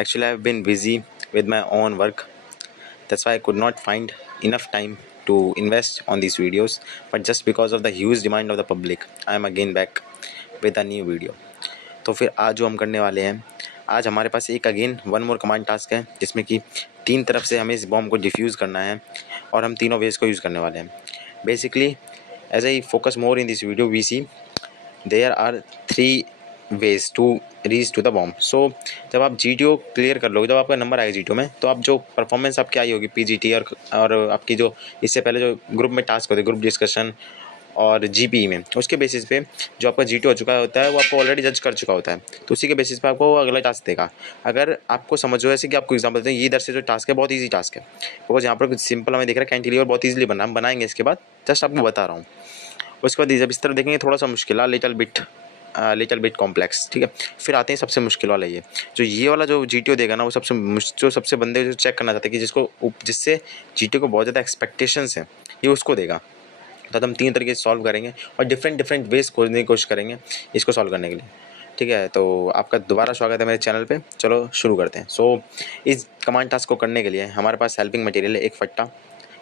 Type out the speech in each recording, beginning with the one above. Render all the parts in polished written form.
Actually, I've been busy with my own work. That's why I could not find enough time to invest on these videos. But just because of the huge demand of the public, I am again back with a new video. तो फिर आज जो हम करने वाले हैं, आज हमारे पास एक again one more command task है, जिसमें कि तीन तरफ से हमें इस बॉम्ब को डिफ्यूज़ करना है और हम तीनों वेज को यूज़ करने वाले हैं. Basically as I focus more in this video we see there are three ways to reach to the bomb. So जब आप GTO क्लियर कर लोगे, जब आपका नंबर आएगा GTO में, तो आप जो परफॉर्मेंस आपकी आई होगी PGT और आपकी जो इससे पहले जो ग्रुप में टास्क होते हैं, ग्रुप डिस्कशन और GPE में, उसके बेसिस पे जो आपका GTO हो चुका होता है वो आपको ऑलरेडी जज कर चुका होता है. तो उसी के बेसिस पे आपको अगला टास्क देगा. अगर आपको समझो, ऐसे कि आपको एग्जाम्पल देते हैं, ये इधर से जो टास्क है बहुत ईजी टास्क है, बिकॉज यहाँ पर कुछ सिंपल हमें दिख रहा है, कैंटिलीवर बहुत ईजिली बना, हम बनाएंगे इसके बाद, जस्ट आपको बता रहा हूँ. उसके बाद जब इस तरफ देखेंगे थोड़ा सा मुश्किल है, लिटल बिट कॉम्प्लेक्स. ठीक है, फिर आते हैं सबसे मुश्किल वाला. ये वाला जो GTO देगा ना, वो सबसे बंदे जो चेक करना चाहते हैं कि जिससे GTO को बहुत ज़्यादा एक्सपेक्टेशंस हैं, ये उसको देगा. तो हम तीन तरीके से सॉल्व करेंगे और डिफरेंट वेज खोजने की कोशिश करेंगे इसको सॉल्व करने के लिए. ठीक है, तो आपका दोबारा स्वागत है मेरे चैनल पे. चलो शुरू करते हैं. सो इस कमांड टास्क को करने के लिए हमारे पास हेल्पिंग मटेरियल है, एक फट्टा.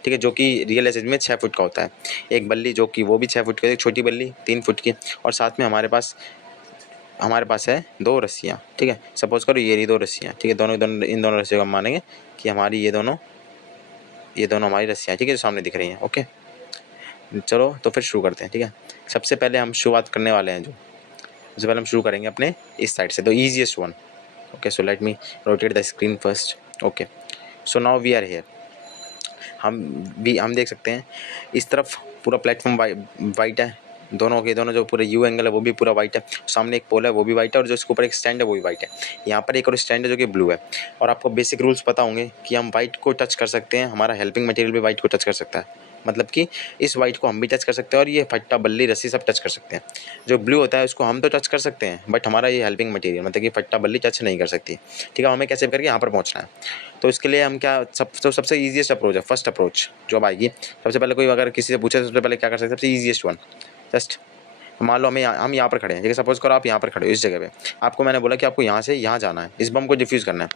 ठीक है, जो कि रियल एसेज में 6 फुट का होता है. एक बल्ली जो कि वो भी 6 फुट की, एक छोटी बल्ली 3 फुट की, और साथ में हमारे पास है 2 रस्सियाँ. ठीक है, सपोज करो ये रही 2 रस्सियाँ. ठीक है, इन दोनों रस्सियों को हम मानेंगे कि हमारी ये दोनों हमारी रस्सियाँ. ठीक है, जो सामने दिख रही हैं. ओके, चलो तो फिर शुरू करते हैं. ठीक है, सबसे पहले हम शुरुआत करने वाले हैं. सबसे पहले हम शुरू करेंगे अपने इस साइड से, the easiest one. Okay, so let me rotate the screen first. Okay, so now we are here. हम देख सकते हैं इस तरफ पूरा प्लेटफॉर्म वाइट है, दोनों जो पूरे यू एंगल है वो भी पूरा वाइट है. सामने एक पोल है वो भी वाइट है, और जो इसके ऊपर एक स्टैंड है वो भी वाइट है. यहाँ पर एक और स्टैंड है जो कि ब्लू है. और आपको बेसिक रूल्स पता होंगे कि हम वाइट को टच कर सकते हैं, हमारा हेल्पिंग मटेरियल भी वाइट को टच कर सकता है. मतलब कि इस वाइट को हम भी टच कर सकते हैं और ये फट्टा बल्ली रस्सी सब टच कर सकते हैं. जो ब्लू होता है उसको हम तो टच कर सकते हैं, बट हमारा ये हेल्पिंग मटेरियल मतलब कि फट्टा बल्ली टच नहीं कर सकती. ठीक है, हमें कैसे करके यहाँ पर पहुँचना है. तो इसके लिए हम सबसे ईजिएस्ट अप्रोच है, फर्स्ट अप्रोच जो अब आएगी. सबसे पहले कोई अगर किसी से पूछे तो सबसे पहले क्या कर सकते हैं, सबसे ईजिएस्ट वन. जस्ट मान लो हम यहाँ पर खड़े हैं. ठीक है, सपोज करो आप यहाँ पर खड़े हो इस जगह पे. आपको मैंने बोला कि आपको यहाँ से यहाँ जाना है, इस बम को डिफ्यूज़ करना है.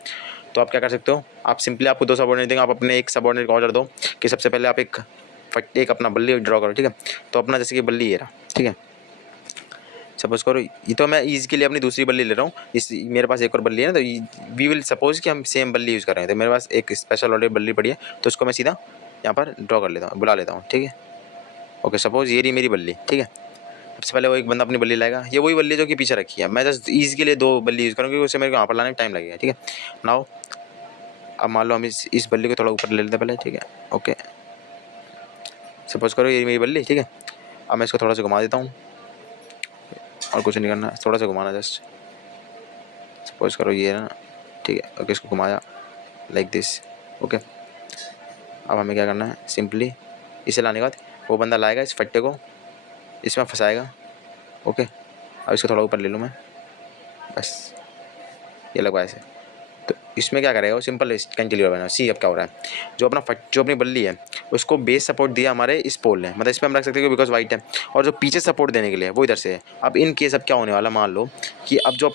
तो आप क्या कर सकते हो, आप सिंपली, आपको 2 सबऑर्डिनेट देंगे, आप अपने एक सबऑर्डिनेट को ऑर्डर दो कि सबसे पहले आप एक अपना बल्ली ड्रॉ करो. ठीक है, तो अपना जैसे कि बल्ली ये रहा. ठीक है, सपोज करो ये तो मैं ईज के लिए अपनी दूसरी बल्ली ले रहा हूँ, मेरे पास एक और बल्ली है ना, तो वी विल सपोज कि हम सेम बल्ली यूज़ कर रहे हैं. तो मेरे पास एक स्पेशल ऑर्डर बल्ली पड़ी है, तो उसको मैं सीधा यहाँ पर ड्रॉ कर लेता हूँ, बुला लेता हूँ. ठीक है, ओके, सपोज ये रही मेरी बल्ली. ठीक है, सबसे पहले वो एक बंदा अपनी बल्ली लाएगा, ये वही बल्ली जो कि पीछे रखी है. मैं जस्ट ईज के लिए 2 बल्ली यूज़ करूँगी, उससे मेरे को यहाँ पर लाने में टाइम लगेगा. ठीक है, नाउ अब मान लो हम इस बल्ली को थोड़ा ऊपर ले लेते हैं पहले. ठीक है, ओके, सपोज करो ये मेरी बल्ली. ठीक है, अब मैं इसको थोड़ा सा घुमा देता हूँ, और कुछ नहीं करना, थोड़ा सा घुमाना जस्ट. सपोज करो ये ना. ठीक है, ओके, इसको घुमाया लाइक दिस. ओके, अब हमें क्या करना है, सिंपली इसे लाने के बाद वो बंदा लाएगा इस फट्टे को, इसमें फंसाएगा. ओके, अब इसको थोड़ा ऊपर ले लूँ मैं, बस ये लगवा ऐसे. तो इसमें क्या करेगा वो, सिंपल कैंटिलीवर बना. सी अब क्या हो रहा है, जो अपनी बल्ली है उसको बेस सपोर्ट दिया हमारे इस पोल ने, मतलब इस पर हम रख सकते हैं बिकॉज वाइट है, और जो पीछे सपोर्ट देने के लिए वो इधर से है. अब इन केस अब क्या होने वाला, मान लो कि अब जो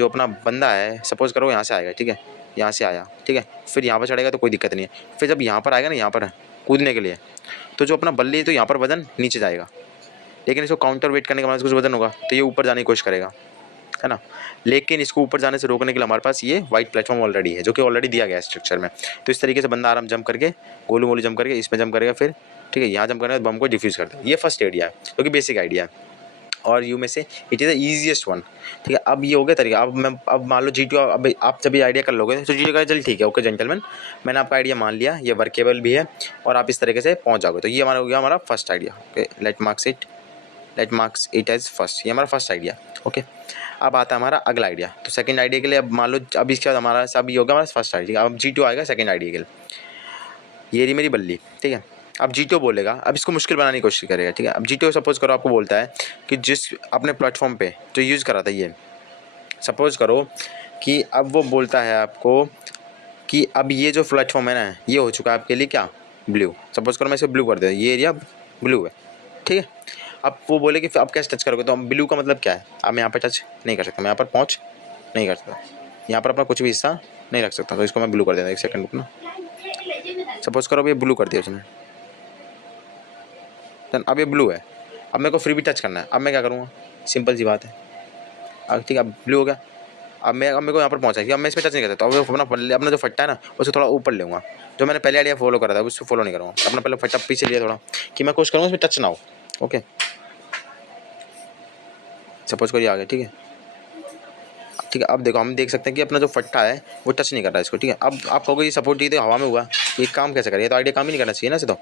अपना बंदा है, सपोज करो यहाँ से आएगा. ठीक है, यहाँ से आया. ठीक है, फिर यहाँ पर चढ़ेगा तो कोई दिक्कत नहीं है. फिर जब यहाँ पर आएगा ना, यहाँ पर कूदने के लिए, तो जो अपना बल्ली है तो यहाँ पर वजन नीचे जाएगा, लेकिन इसको काउंटर वेट करने के बाद कुछ वजन होगा तो ये ऊपर जाने की कोशिश करेगा, है ना. लेकिन इसको ऊपर जाने से रोकने के लिए हमारे पास ये वाइट प्लेटफॉर्म ऑलरेडी है, जो कि ऑलरेडी दिया गया है स्ट्रक्चर में. तो इस तरीके से बंदा आराम जंप करके, गोलू जंप करके इसमें जंप करेगा, फिर ठीक है यहाँ जंप करने के बाद बम को डिफ्यूज़ करता है. ये फर्स्ट आइडिया है, जो कि बेसिक आइडिया है, और यू में से it is the easiest one. ठीक है, अब ये हो गया तरीका. अब मान लो GTO, अब आप जब ये आइडिया कर लोगे तो GTO का चल ठीक है, ओके जेंटलमैन, मैंने आपका आइडिया मान लिया, ये वर्केबल भी है और आप इस तरीके से पहुंच जाओगे. तो ये हमारा हो गया हमारा first idea. Okay, let marks it as first. ये हमारा फर्स्ट आइडिया. ओके, अब आता है हमारा अगला आइडिया. तो सेकंड आइडिया के लिए अब मान लो, अब इसके बाद हमारा सब ये होगा हमारा फर्स्ट आइडिया. अब GTO आएगा सेकंड आइडिया के लिए. ये रही मेरी बल्ली. ठीक है, अब GTO बोलेगा, अब इसको मुश्किल बनाने की कोशिश करेगा. ठीक है, अब GTO सपोज करो आपको बोलता है कि जिस अपने प्लेटफॉर्म पे जो यूज़ करा था, ये सपोज करो कि अब वो बोलता है आपको कि अब ये जो प्लेटफॉर्म है ना, ये हो चुका है आपके लिए क्या, ब्लू. सपोज करो मैं इसे ब्लू कर देता हूँ, ये एरिया ब्लू है. ठीक है, अब वो बोले कि अब कैसे टच करोगे, तो हम ब्लू का मतलब क्या है, अब मैं यहाँ पर टच नहीं कर सकता, मैं यहाँ पर पहुँच नहीं कर सकता, यहाँ पर अपना कुछ भी हिस्सा नहीं रख सकता। तो इसको मैं ब्लू कर देता, एक सेकंड रुकना। सपोज करो अब ये ब्लू कर दिया उसने, अब ये ब्लू है। अब मेरे को फ्री भी टच करना है। अब मैं क्या करूँगा, सिंपल सी बात है। अब ठीक है, अब ब्लू हो गया। अब मेरे को यहाँ पर पहुँचा कि अब मैं इस पर टच नहीं कर सकता। अब अपना जो फट्टा है ना उसको थोड़ा ऊपर लूँगा, जो मैंने पहले आइडिया फॉलो करा था उसको फॉलो नहीं करूँगा। अपना पहले फट्टा पीछे लिया थोड़ा कि मैं कोशिश करूँगा उसमें टच ना हो। ओके, सपोज करिए आ गया। ठीक है, ठीक है। अब देखो हम देख सकते हैं कि अपना जो फट्टा है वो टच नहीं कर रहा है इसको। ठीक है, अब आप कहोगे ये सपोर्ट ये तो हवा में हुआ, ये काम कैसे करें, ये तो आइडिया काम ही नहीं करना चाहिए ना इसे तो।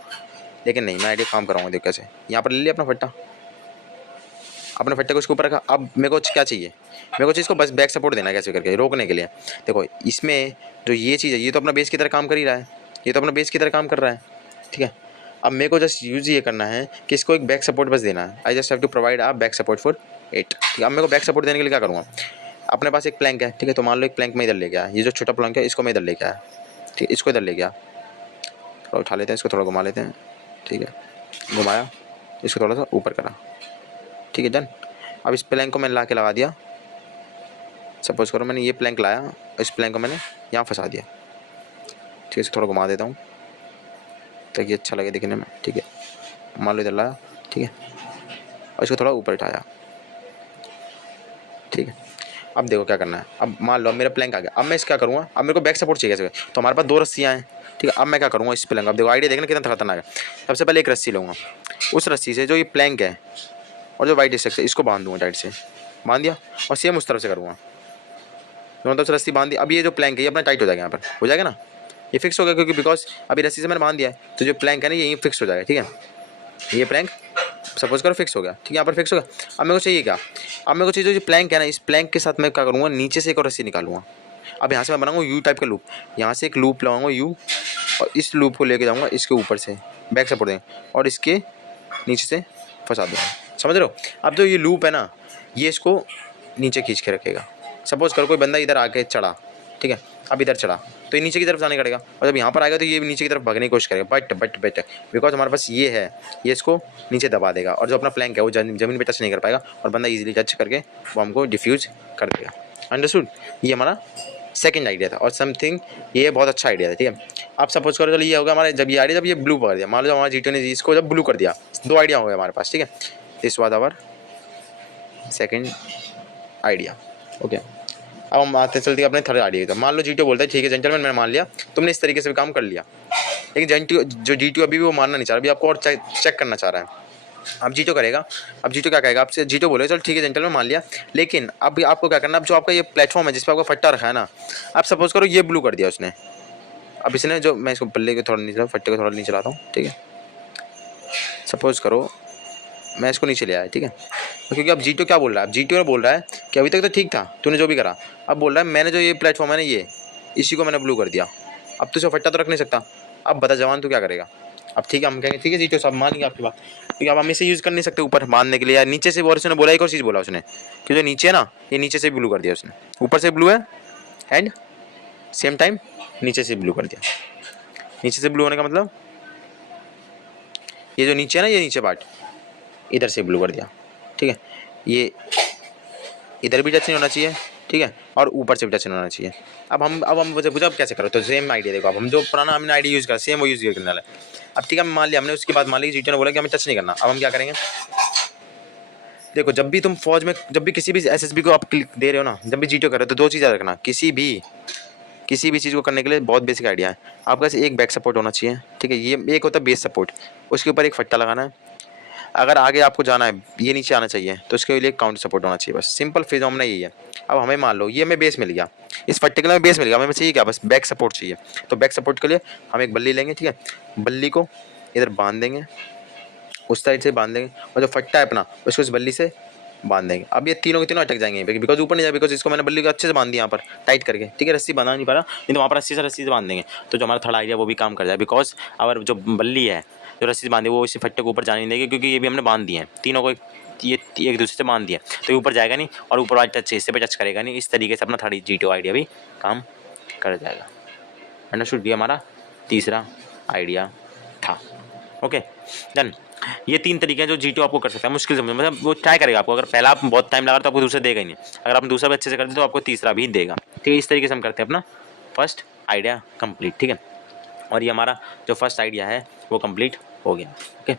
लेकिन नहीं, मैं आइडिया काम कराऊंगा। देखो कैसे, यहाँ पर ले लिया अपना फट्टा, अपने फट्टे को इसके ऊपर रखा। अब मेरे को क्या चाहिए, मेरे को चीज़ को बस बैक सपोर्ट देना है कैसे करके रोकने के लिए। देखो इसमें जो ये चीज़ है ये तो अपना बेस की तरह काम कर ही रहा है, ये तो अपना बेस की तरह काम कर रहा है। ठीक है, अब मेरे को जस्ट यूज ये करना है कि इसको एक बैक सपोर्ट बस देना है। I just have to provide a back support for it. ठीक है, अब मेरे को बैक सपोर्ट देने के लिए क्या करूँगा, अपने पास एक प्लैंक है। ठीक है, तो मान लो एक प्लैंक में इधर ले गया, ये जो छोटा प्लैंक है इसको मैं इधर ले गया। ठीक है, इसको इधर ले गया, थोड़ा उठा लेते हैं इसको, थोड़ा घुमा लेते हैं। ठीक है, घुमाया, इसको थोड़ा सा ऊपर करा। ठीक है, डन। अब इस प्लैंक को मैंने ला के लगा दिया। सपोज करो मैंने ये प्लैंक लाया, इस प्लैंक को मैंने यहाँ फंसा दिया। ठीक है, इसको थोड़ा घुमा देता हूँ ताकि अच्छा लगे दिखने में। ठीक है, मान लो इधर लाया। ठीक है, और इसको थोड़ा ऊपर उठाया। ठीक है, अब देखो क्या करना है। अब मान लो मेरा प्लैंक आ गया। अब मैं इस क्या करूँगा, अब मेरे को बैक सपोर्ट चाहिए कैसे, तो हमारे पास 2 रस्सियाँ हैं। ठीक है, अब मैं क्या करूँगा इस प्लैंक, अब देखो आइडिया देखना कितना खतरनाक है। सबसे पहले एक रस्सी लूँगा, उस रस्सी से जो ये प्लैंक है और जो वाइट स्ट्रक्चर इसको बांध दूँगा, टाइट से बांध दिया। और सेम उस तरफ से करूँगा, दोनों तरफ से रस्सी बांध दी। अब ये जो प्लैंक है ये अपना टाइट हो जाएगा, यहाँ पर हो जाएगा ना, ये फिक्स हो गया क्योंकि बिकॉज अभी रस्सी से मैंने बांध दिया है। तो जो प्लैंक है ना ये यहीं फिक्स हो जाएगा। ठीक है, ये प्लैंक सपोज करो फिक्स हो गया। ठीक है, यहाँ पर फिक्स हो गया। अब मेरे को चाहिए क्या, अब मेरे को चाहिए जो प्लैंक है ना, इस प्लैंक के साथ मैं क्या करूँगा, नीचे से एक और रस्सी निकालूंगा। अब यहाँ से मैं बनाऊँगा यू टाइप का लूप, यहाँ से एक लूप लगाऊंगा यू, और इस लूप को लेके जाऊँगा इसके ऊपर से बैक सपोर्ट देंगे और इसके नीचे से फंसा दूँगा। समझ रहे हो। अब जो ये लूप है ना ये इसको नीचे खींच के रखेगा। सपोज करो कोई बंदा इधर आके चढ़ा, ठीक है, अब इधर चढ़ा तो ये नीचे की तरफ जाने करेगा, और जब यहाँ पर आएगा तो ये नीचे की तरफ भागने की कोशिश करेगा। बट बिकॉज हमारे पास ये है, ये इसको नीचे दबा देगा और जो अपना प्लैंक है वो जमीन पे टच नहीं कर पाएगा और बंदा इजीली टच करके वो हमको डिफ्यूज कर देगा। अंडरस्टूड। ये हमारा सेकंड आइडिया था और समथिंग ये बहुत अच्छा आइडिया था। ठीक है, आप सपोज करो चलो ये होगा हमारे, जब ये आइडिया जब ये ब्लू कर दिया, मान लो हमारा जीटो ने इसको जब ब्लू कर दिया, 2 आइडिया हो गए हमारे पास। ठीक है, this was our second idea. Okay, अब हम आते चलते अपने थर्ड आइडिया की। मान लो जीटीओ बोलता है ठीक है जेंटलमैन मैंने मान लिया, तुमने इस तरीके से भी काम कर लिया, लेकिन जो जीटीओ अभी भी वो मानना नहीं चाह रहा, अभी आपको और चेक करना चाह रहा है। अब जीटो करेगा, अब जीटो क्या कहेगा आपसे, जीटो बोलेगा चलो ठीक है जेंटलमैन मान लिया, लेकिन अब आपको क्या करना, अब जो आपका ये प्लेटफॉर्म है जिस पर आपका फट्टा रखा है ना, आप सपोज करो ये ब्लू कर दिया उसने। अब इसने जो, मैं इसको बल्ले को थोड़ा नीचे, फट्टे को थोड़ा नीचे लाता हूँ। ठीक है, सपोज करो मैं इसको नीचे ले आया। ठीक है, क्योंकि अब जीटो क्या बोल रहा है, अब जीटो ने बोल रहा है कि अभी तक तो ठीक था तूने जो भी करा, अब बोल रहा है मैंने जो ये प्लेटफॉर्म है ना ये इसी को मैंने ब्लू कर दिया, अब तो इसे फट्टा तो रख नहीं सकता। अब बता जवान तू क्या करेगा। अब ठीक है हम कहेंगे ठीक है जीटो साहब मान लिया आपकी बात, क्योंकि अब हम इसे यूज़ कर नहीं सकते ऊपर बांधने के लिए, या नीचे से। और उसने बोला एक और चीज़ बोला उसने कि जो नीचे है ना ये नीचे से ब्लू कर दिया उसने, ऊपर से ब्लू है एंड सेम टाइम नीचे से ब्लू कर दिया। नीचे से ब्लू होने का मतलब ये जो नीचे है ना, ये नीचे पार्ट इधर से ब्लू कर दिया। ठीक है, ये इधर भी टच नहीं होना चाहिए। ठीक है, और ऊपर से भी टच नहीं होना चाहिए। अब हम मुझे पूछा अब कैसे करो, तो सेम आइडिया देखो, अब हम जो पुराना हमने आइडिया यूज़ करा सेम वो यूज़ करने वाला है। अब ठीक है मान लिया हमने, उसके बाद मान लिया जीटो ने बोला कि हमें टच नहीं करना, अब हम क्या करेंगे। देखो जब भी तुम फौज में, जब भी किसी भी एसएसबी को आप क्लिक दे रहे हो ना, जब भी जीटो कर रहे हो तो 2 चीज़ याद रखना, किसी भी चीज़ को करने के लिए बहुत बेसिक आइडिया है। आपके पास एक बैक सपोर्ट होना चाहिए। ठीक है, ये एक होता है बेस सपोर्ट, उसके ऊपर एक फट्टा लगाना है। अगर आगे आपको जाना है, ये नीचे आना चाहिए, तो उसके लिए काउंटर सपोर्ट होना चाहिए। बस सिंपल फिनोमेना यही है। अब हमें मान लो ये हमें बेस मिल गया, इस पर्टिकुलर में बेस मिल गया, हमें चाहिए क्या, बस बैक सपोर्ट चाहिए। तो बैक सपोर्ट के लिए हम एक बल्ली लेंगे। ठीक है, बल्ली को इधर बांध देंगे, उस साइड से बांध देंगे, और जो फट्टा है अपना उसको इस बल्ली से बांध देंगे। अब ये तीनों के तीनों अटक जाएंगे बिकॉज ऊपर नहीं जाए, बिकॉज इसको मैंने बल्ली को अच्छे से बांध दिया यहाँ पर टाइट करके। ठीक है, रस्सी बांधा नहीं पा रहा, नहीं तो वहाँ पर रस्सी से बांध देंगे, तो जो हमारा थर्ड आइडिया वो भी काम कर जाए। बिकॉज अगर जो बल्ली है जो रस्सी से बांधी वो इसी फट्टे को ऊपर जाने नहीं देगी, क्योंकि ये भी हमने बांध दिए हैं तीनों को, ये एक दूसरे से बांध दिए, तो ये ऊपर जाएगा नहीं और ऊपर वाले टच हिस्से पे टच करेगा नहीं। इस तरीके से अपना थर्ड जीटो आइडिया भी काम कर जाएगा। अंडरस्टूड। ये हमारा तीसरा आइडिया था। Okay done. ये 3 तरीके हैं जो G2 आपको कर सकता है मुश्किल से, मतलब वो ट्राई करेगा आपको। अगर पहला आप बहुत टाइम लगा तो आपको दूसरा देगा ही नहीं, अगर आप दूसरा भी अच्छे से करते तो आपको तीसरा भी देगा। ठीक है, इस तरीके से हम करते हैं अपना फर्स्ट आइडिया कंप्लीट। ठीक है, और ये हमारा जो फर्स्ट आइडिया है वो कंप्लीट हो गया। ओके।